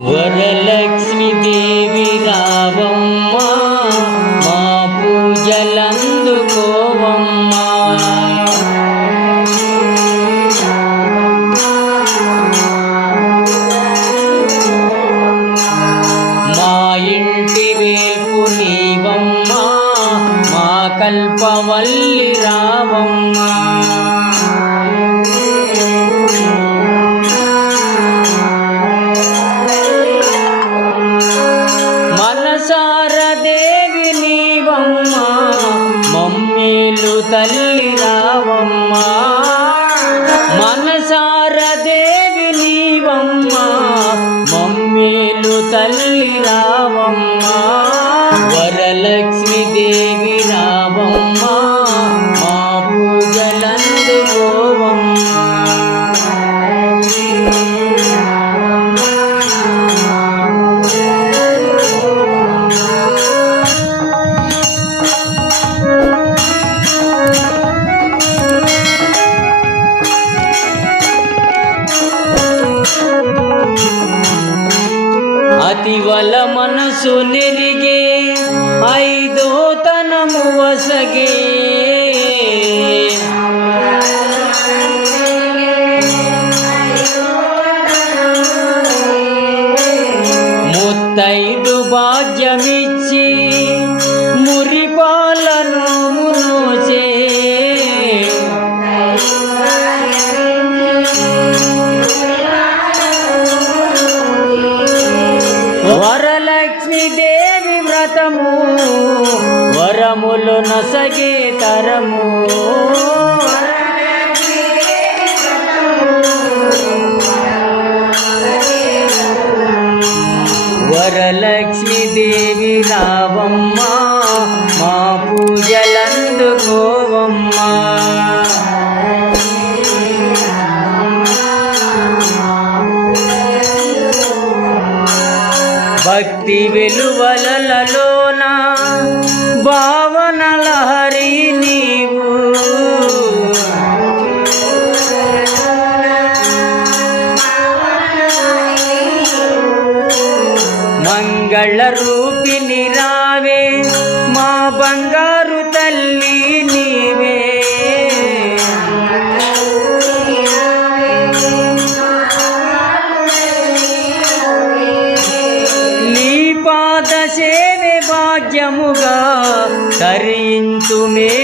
వరలక్ష్మి తల్లి రావమ్మా. ಮನಸ್ಸು ನೆರಿಗೆ ಐದು ತನಮುವಸಗೆ వరలక్ష్మి వ్రతము వరములు నసగే తరము. వరలక్ష్మీదేవి దేవి భక్తి వెలువలలోన భావనల హరి నీవు. మంగళ రూపిణి రావే మా బంగారు తల్లి ధరించుమే.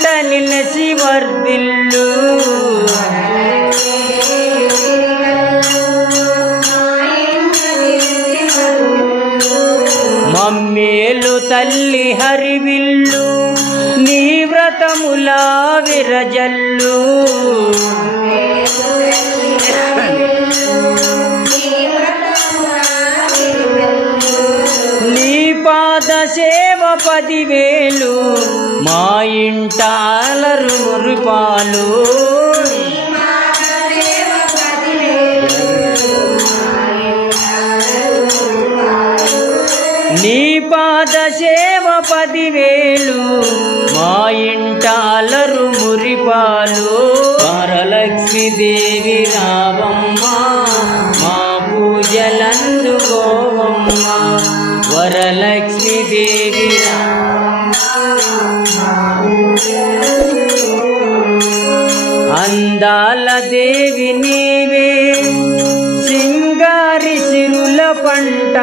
ఇంట నిలసి వర్ధిల్లు మమ్మేలు తల్లి హరివిల్లు నీ వ్రతములా విరజల్లు. పాద సేవ పదివేలు. మా ఇంటాలరు మురిపాలు నీ పాద సేవ పదివేలు. మా ఇంటాలరు మురిపాలు వరలక్ష్మి అందాల దేవి నీవే సింగారి సిరుల పంట.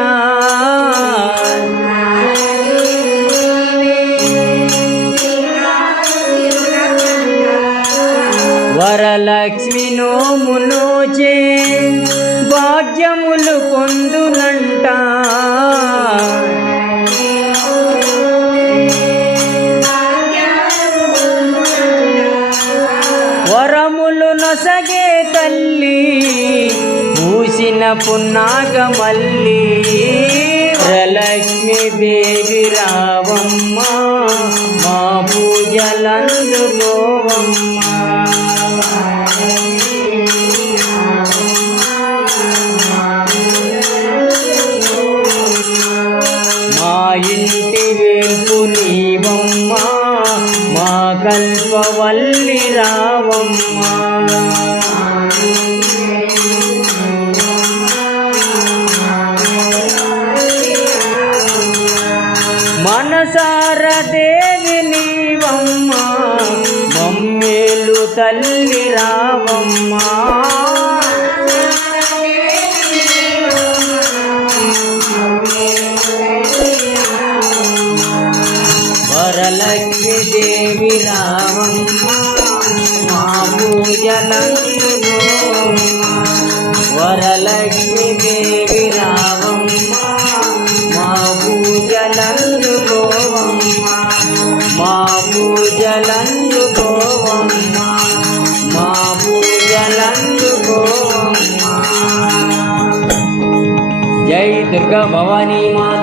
వరలక్ష్మి నొసగే తల్లి పూసిన పున్నాగ దేవి రావమ్మ మా పూజలందుకోవమ్మ మా ఇంటి వేల్పు నీవమ్మ మా కల్పవల్లి రావమ్మ. మనసార దేవి నీవమ్మ మమ్మేలు తల్లి రావమ్మ వరలక్ష్మి దేవి రావమ్మ మా పూజలందుకోవమ్మ ಭವಾನಿ ಮಾ